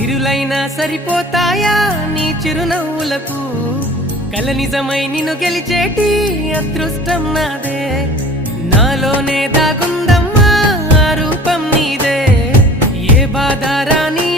సిరులైనా సరిపోతాయా నీ చిరునవ్వులకు కల నిజమై నిన్ను గెలిచేటి అదృష్టం నాదే నాలోనే దాగుందమ్మా ఆ రూపం నీదే ఏ బాధ రాని